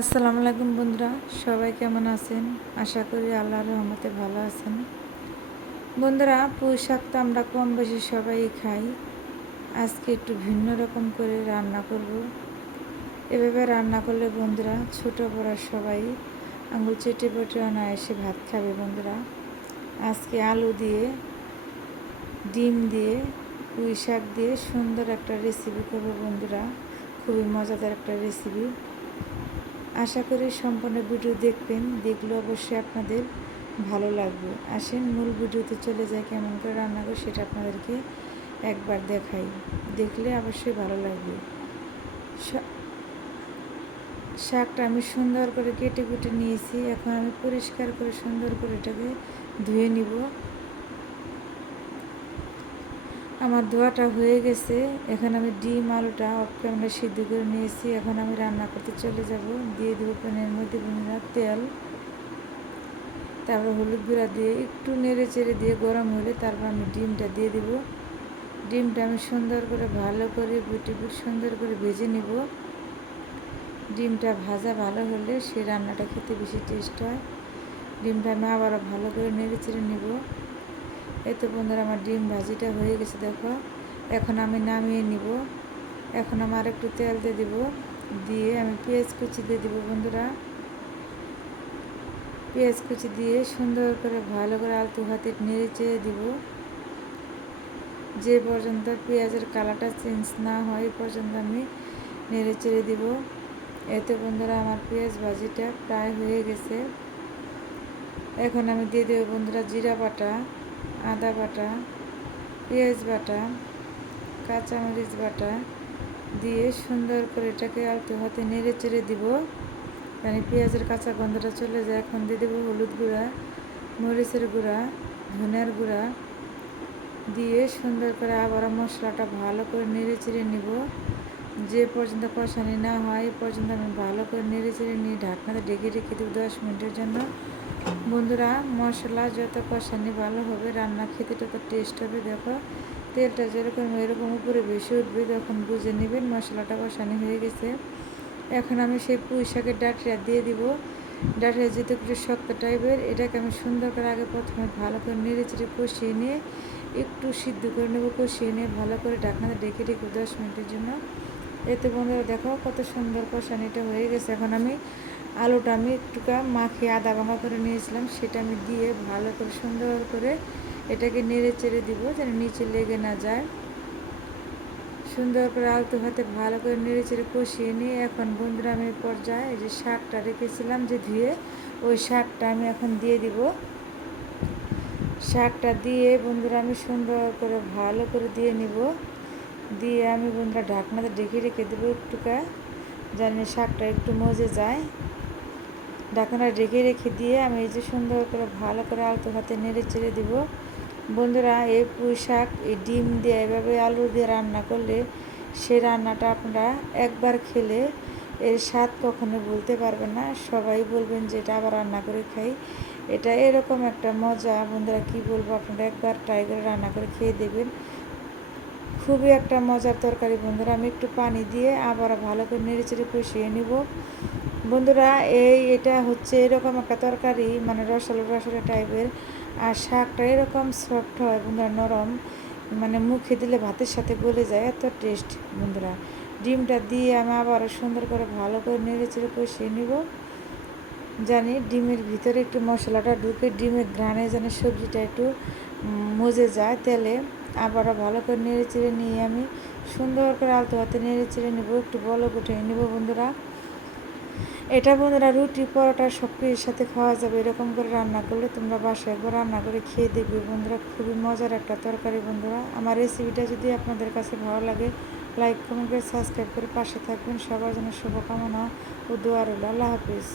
আসসালামু আলাইকুম বন্ধুরা, সবাই কেমন আছেন? আশা করি আল্লাহর রহমতে ভালো আছেন। বন্ধুরা, পুঁই শাক তো আমরা কম বেশি সবাই খাই। আজকে একটু ভিন্ন রকম করে রান্না করব। এভাবে রান্না করলে বন্ধুরা ছোট বড় সবাই আঙুল চেটে পেটে অনায়াসে ভাত খাবে। বন্ধুরা, আজকে আলু দিয়ে, ডিম দিয়ে, পুঁই শাক দিয়ে সুন্দর একটা রেসিপি করব বন্ধুরা। খুবই মজাদার একটা রেসিপি। আশা করি সম্পূর্ণ ভিডিও দেখবেন, দেখলে অবশ্যই আপনাদের ভালো লাগবে। আসেন মূল ভিডিওতে চলে যাই, কেমন করে রান্না করি সেটা আপনাদেরকে একবার দেখাই, দেখলে অবশ্যই ভালো লাগবে। শাকটা আমি সুন্দর করে কেটে কুটে নিয়েছি। এখন আমি পরিষ্কার করে সুন্দর করে এটাকে ধুয়ে নিব। আমার ধোয়াটা হয়ে গেছে। এখন আমি ডিম আলুটা অফ ক্যামেরা সিদ্ধ করে নিয়েছি। এখন আমি রান্না করতে চলে যাব। দিয়ে দেবো প্যানের মধ্যে তেল, তারপর হলুদ গুঁড়া দিয়ে একটু নেড়ে চেড়ে দিয়ে গরম হলে তারপর আমি ডিমটা দিয়ে দেব। ডিমটা আমি সুন্দর করে ভালো করে বুটি সুন্দর করে ভেজে নেব। ডিমটা ভাজা ভালো হলে সেই রান্নাটা খেতে বেশি টেস্ট হয়। ডিমটা আমি আবারও ভালো করে নেড়ে চেড়ে নেব। এতে বন্ধুরা আমার ডিম ভাজিটা হয়ে গেছে, দেখো। এখন আমি নামিয়ে নিব। এখন আমার একটু তেল দিয়ে দিব, দিয়ে আমি পেঁয়াজ কুচি দিয়ে দিব। বন্ধুরা, পেঁয়াজ কুচি দিয়ে সুন্দর করে ভালো করে আলতু হাতে নেড়ে চেড়ে দিব। যে পর্যন্ত পেঁয়াজের কালারটা চেঞ্জ না হয় এই পর্যন্ত আমি নেড়ে চেড়ে দিব। এতে বন্ধুরা আমার পেঁয়াজ ভাজিটা প্রায় হয়ে গেছে। এখন আমি দিয়ে দেবো বন্ধুরা জিরা বাটা, আদা বাটা, পেঁয়াজ বাটা, কাঁচামরিচ বাটা দিয়ে সুন্দর করে এটাকে আলতু হাতে নেড়ে চেড়ে দিব, মানে পেঁয়াজের কাঁচা গন্ধটা চলে যায়। এখন দিয়ে দেবো হলুদ গুঁড়া, মরিচের গুঁড়া, ধনিয়ার গুঁড়া দিয়ে সুন্দর করে আবার মশলাটা ভালো করে নেড়ে চেড়ে নিব। যে পর্যন্ত কষানি না হয় এই পর্যন্ত আমি ভালো করে নেড়ে চেড়ে নিয়ে ঢাকনাতে ঢেকে রেখে দেবো 10 মিনিটের জন্য। বন্ধুরা, মশলা যত কষানি ভালো হবে রান্না খেতে তত টেস্ট হবে। দেখো, তেলটা যেরকম এরকম উপরে বেশি উঠবে, তখন বুঝে নেবেন মশলাটা কষানি হয়ে গেছে। এখন আমি সেই পুঁই শাকের ডাঁটিটা দিয়ে দিব। ডাঁটিটা যেহেতু একটু শক্ত টাইপের, এটাকে আমি সুন্দর করে আগে প্রথমে ভালো করে নেড়ে চেড়ে কষিয়ে নিয়ে একটু সিদ্ধ করে নেব। কষিয়ে নিয়ে ভালো করে ঢাকনাতে ঢেকে রেখে 10 মিনিটের জন্য। এতে বন্ধুরা দেখো কত সুন্দর কষানিটা হয়ে গেছে। এখন আমি আলুটা আমি একটুকা মাখিয়ে আদা ভাঙা করে নিয়েছিলাম, সেটা আমি দিয়ে ভালো করে সুন্দর করে এটাকে নেড়ে চেড়ে দিব, যেন নিচে লেগে না যায়। সুন্দর করে আলতু হাতে ভালো করে নেড়ে চেড়ে কষিয়ে নিয়ে এখন বন্ধুরা আমি পর্যায়ে এই যে শাকটা রেখেছিলাম যে ধুয়ে, ওই শাকটা আমি এখন দিয়ে দিব। শাকটা দিয়ে বন্ধুরা আমি সুন্দর করে ভালো করে দিয়ে নিব। দিয়ে আমি বন্ধুরা ঢাকনাতে ঢেকে রেখে দেবো একটুকা, জানি শাকটা একটু মজে যায়। ঢাকনা ঢেকে রেখে দিয়ে আমি এই যে সুন্দর করে ভালো করে আলতু হাতে নেড়ে চেড়ে দিব। বন্ধুরা, এই পুঁই শাক এই ডিম দিয়ে এভাবে আলু দিয়ে রান্না করলে সে রান্নাটা আপনারা একবার খেলে এর স্বাদ কখনো ভুলতে পারবেন না। সবাই বলবেন যে এটা আবার রান্না করে খাই। এটা এরকম একটা মজা বন্ধুরা, কি বলবো, আপনারা একবার ট্রাই করে রান্না করে খেয়ে দেবেন। খুবই একটা মজার তরকারি বন্ধুরা। আমি একটু পানি দিয়ে আবার ভালো করে নেড়ে চেড়ে কষিয়ে নিব। বন্ধুরা, এটা হচ্ছে এরকম একটা তরকারি, মানে রসালো রসালো টাইপের, আর শাকটা এরকম সফট হয় বন্ধুরা, নরম, মানে মুখে দিলে ভাতের সাথে গলে যায়, এত টেস্ট। বন্ধুরা, ডিমটা দিয়ে আমি আবারও সুন্দর করে ভালো করে নেড়ে চেড়ে কষিয়ে নিব। জানি ডিমের ভিতরে একটু মশলাটা ঢুকে ডিমের ঘ্রাণে যেন সবজিটা একটু মজে যায় তেলে। আবারও ভালো করে নেড়ে চেড়ে নিয়ে আমি সুন্দর করে আলতো হাতে নেড়ে চেড়ে নেবো, একটু বলক উঠিয়ে নেবো। বন্ধুরা, এটা বন্ধুরা রুটি পরোটা সব কিছুর সাথে খাওয়া যাবে। এরকম করে রান্না করলে তোমরা বাসায় একবার রান্না করে খেয়ে দেখবে বন্ধুরা, খুবই মজার একটা তরকারি। বন্ধুরা, আমার রেসিপিটা যদি আপনাদের কাছে ভালো লাগে, লাইক কমেন্ট করে সাবস্ক্রাইব করে পাশে থাকবেন। সবার জন্য শুভকামনা ও দোয়া রইল। আল্লাহ হাফিজ।